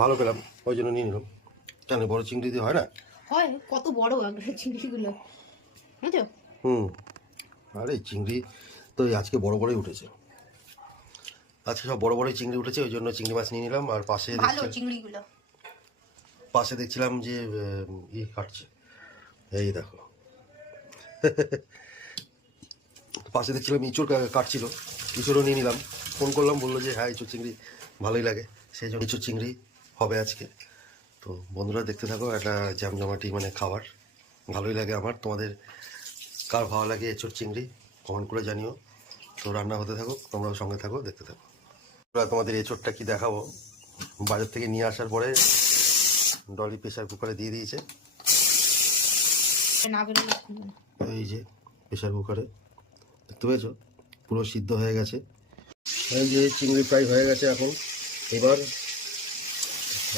ভালো পেলাম, ওই জন্য নিয়ে নিলাম। কেন বড় চিংড়ি দিয়ে হয় না? হয়, কত বড় চিংড়িগুলো, বুঝছো? আরে চিংড়ি তো আজকে বড় বড়ই উঠেছে, আজকে সব বড় বড়ই চিংড়ি উঠেছে, ওই জন্য চিংড়ি মাছ নিয়ে নিলাম। আর ভালো চিংড়িগুলো পাশে দেখছিলাম যে কাটছে, এই দেখো পাশে দেখছিলাম ইঁচড় কাটছিল, ইঁচড়ও নিয়ে নিলাম। ফোন করলাম, বললো যে হ্যাঁ ইঁচড় চিংড়ি ভালোই লাগে, সেই জন্য ইঁচড় চিংড়ি হবে আজকে। তো বন্ধুরা দেখতে থাকো, একটা জমজমাটি মানে খাবার, ভালোই লাগে আমার। তোমাদের কার ভালো লাগে এঁচড় চিংড়ি কমেন্ট করে জানিও। তো রান্না হতে থাকো, তোমরাও সঙ্গে থাকো, দেখতে থাকো। তোমাদের এঁচড়টা কি দেখাবো, বাজার থেকে নিয়ে আসার পরে ডলি প্রেশার কুকারে দিয়ে দিয়েছে। এই যে প্রেশার কুকারে দেখতে পেয়েছো, পুরো সিদ্ধ হয়ে গেছে। এই যে চিংড়ি ফ্রাই হয়ে গেছে, এখন এবার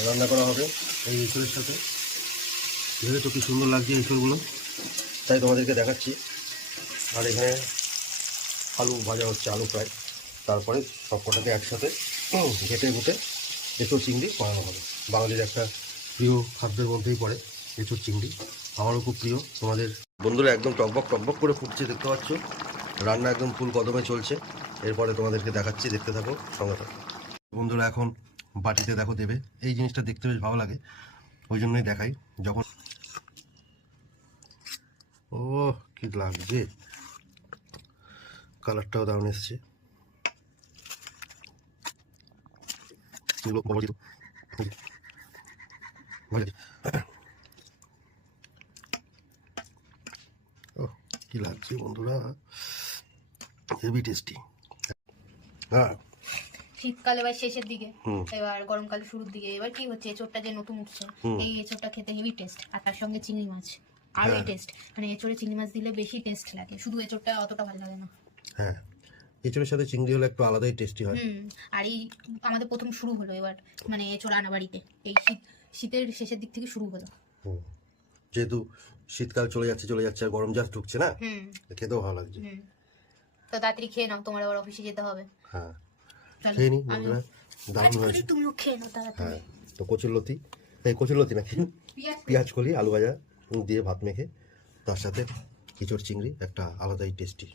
রান্না করা হবে এই এঁচড়ের সাথে। দেখেছো কি সুন্দর লাগছে এঁচড়গুলো, তাই তোমাদেরকে দেখাচ্ছি। আর এখানে আলু ভাজা হচ্ছে, আলু ফ্রাই। তারপরে সব কটাকে একসাথে ঘেটে ঘুটে এঁচড় চিংড়ি বানানো হবে। বাঙালির একটা প্রিয় খাদ্যের মধ্যেই পড়ে এঁচড় চিংড়ি, আমারও খুব প্রিয়। তোমাদের বন্ধুরা একদম টকবক টকবক করে ফুটছে, দেখতে পাচ্ছ। রান্না একদম ফুল কদমে চলছে। এরপরে তোমাদেরকে দেখাচ্ছি, দেখতে থাকো, সঙ্গে থাকো। বন্ধুরা এখন বাটিতে দেখো দেবে, এই জিনিসটা দেখতে বেশ ভালো লাগে, ওই জন্যই দেখাই। যখন ও কি লাগছে, কালারটাও দারুণ এসছে। ও কি লাগছে বন্ধুরা, হেভি টেস্টি। হ্যাঁ, শীতকাল এবার শেষের দিকে, এবার গরমকাল শুরুর দিকে। এবার কি হচ্ছে, এঁচড়টা যে নতুন উঠছে, এই এঁচড়টা খেতে হেভি টেস্ট, আর তার সঙ্গে চিংড়ি মাছ আরো টেস্ট। মানে এঁচড়ে চিংড়ি মাছ দিলে বেশি টেস্ট লাগে, শুধু এঁচড়টা অতটা ভালো লাগে না। হ্যাঁ, এঁচড়ের সাথে চিংড়ি হলে একটু আলাদাই টেস্টি হয়। আর এই আমাদের প্রথম শুরু হলো এবার, মানে এঁচড় আনা বাড়িতে এই শীতের শেষের দিক থেকে শুরু হলো। যেহেতু শীতকাল চলে যাচ্ছে আর গরম জাস্ট ঢুকছে না, খেতেও ভালো লাগছে। তো তাড়াতাড়ি খেয়ে নাও, তোমার আবার অফিসে যেতে হবে। হ্যাঁ, খেয়ে নি বন্ধুরা, দারুণ হয়েছে। তুমিও খেয়ে নাও তাড়াতাড়ি। হ্যাঁ, তো কচুরলতি, এই কচুরলতি নাকি পেঁয়াজ কলি আলু ভাজা দিয়ে ভাত মেখে, তার সাথে এঁচড় চিংড়ি, একটা আলাদাই টেস্টি।